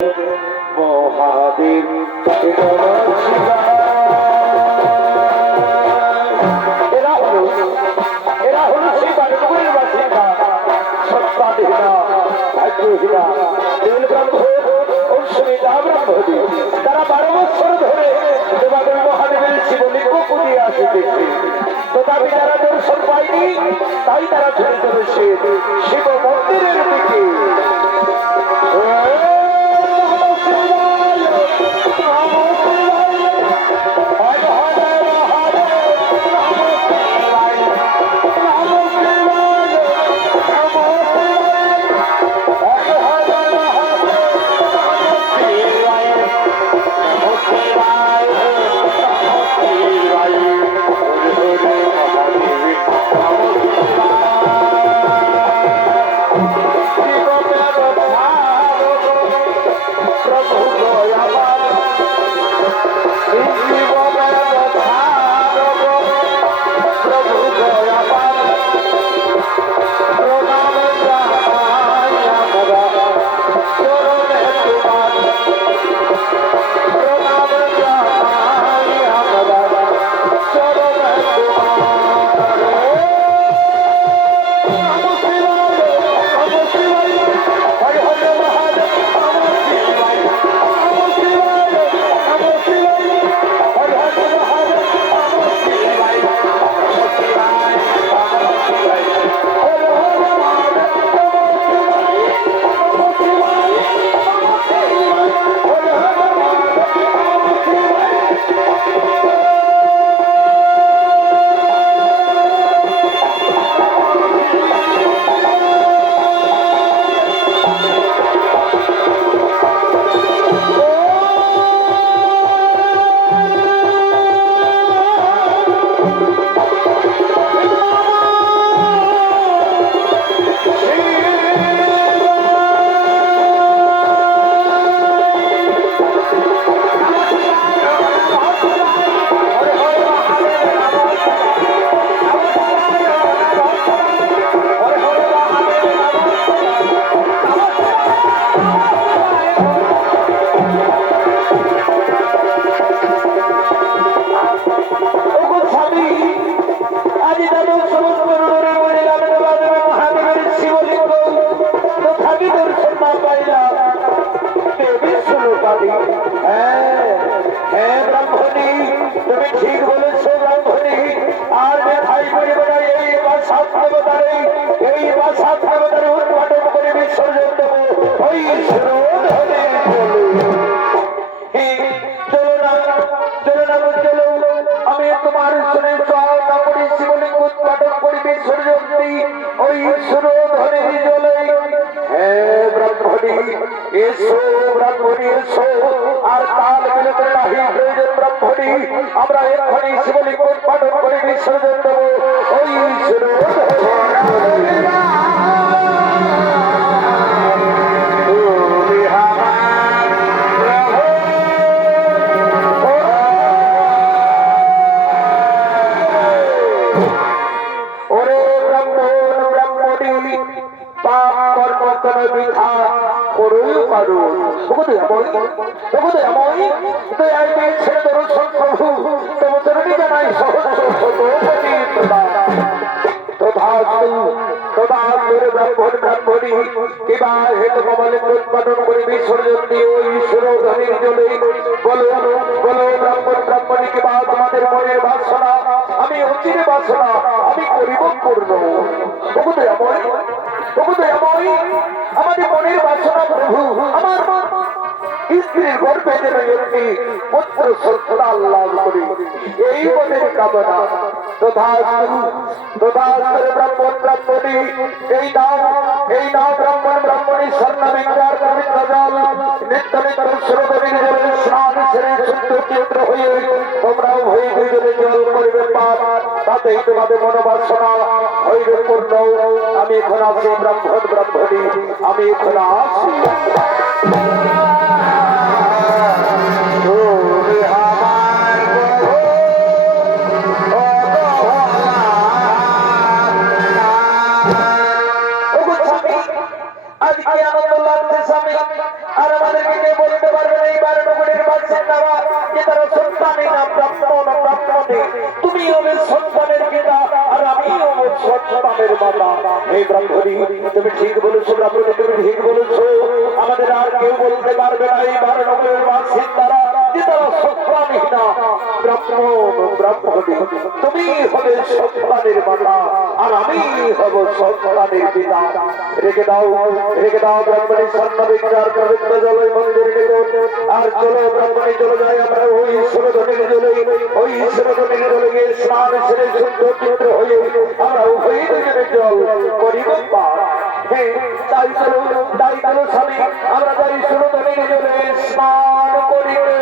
মহাদেব এরা হলো সেই বাড়িগুলির বাসিন্দা সত্তাধীনা ভাগ্যহীনা তারা 12 বছর ধরে দেবাদেবী মহাদেবের শিবলিঙ্গ পুজিয়ে আসিতেছে। তথাপি যারা দর্শন পায়নি তাই তারা চলে চলেছে শিব মন্দিরের দিকে। আমরা এক্ষুনি শিবলিঙ্গ উৎপাদন করে বিসর্জন দেব। ওই ওরে ব্রাহ্মণ ব্রাহ্মণী পাপ কর্ম করে বৃথা করুন পারুন দয়ায় ছেড়ে দর্শন প্রভু তোমাদের জানাই সহস্র ব্রাহ্মণ ব্রাহ্মণী কিবা হেতু কমলে উৎপাদন করে বিসর্জন দিয়ে ওই সুরধ্বনির জলে বলো বলো ব্রাহ্মণ ব্রাহ্মণী কিবা তোমাদের মনের বাসনা আমি অচিরে বাসনা আমি করিব পূর্ণ। আমাদের মনের বাসনা প্রভু আমার স্ত্রীর গর্ভে যেন একটি পুত্র সন্তান লাভ করি এই মনের কামনা। ব্রাহ্মণ ব্রাহ্মণী এই নাও ব্রাহ্মণ ব্রাহ্মণী স্বর্ণবিদ্যার পবিত্র জল নিত্য নিত্য সুরধনীর জলে স্নান সেরে শুদ্ধ চিত্র হয়ে তোমরাও হয়ে দুজনে জল করবে পাপ, তাতেই তোমাদের মনোবাসনা হইবে পূর্ণ। আমি এখন আসি ব্রাহ্মণ ব্রাহ্মণী, আমি এখন আসি। আজকে আনন্দ লাগছে স্বামী, আর আমাদেরকে সন্তানের মাতা। হে ব্রাহ্মণী, তুমি ঠিক বলেছো ব্রাহ্মণী, তুমি ঠিক বলেছো। আমাদের আর কেউ বলতে পারবে না এই বারনগরের বাসিন্দারা যে তারা সন্তানহীনা। ব্রাহ্মণ ব্রাহ্মণী, তুমি হবে সন্তানের মাতা আর আমি হব সন্তানের পিতা। রেখে দাও, রেখে দাও ব্রাহ্মণী স্বর্ণবিদ্যার পবিত্র জলে মন্দির নিকট। আর চলো ব্রাহ্মণী, চলে যাই আমরা ওই সুরধনির জলে, ওই সুরধনির জলে গিয়ে স্নান সেরে শুদ্ধ চিত্র হয়ে আমরা উভয় দুজনের জল করিব পার। হ্যাঁ, তাই চলো স্বামী, আমরা যাই সুরধনির জলে স্নান করিবে।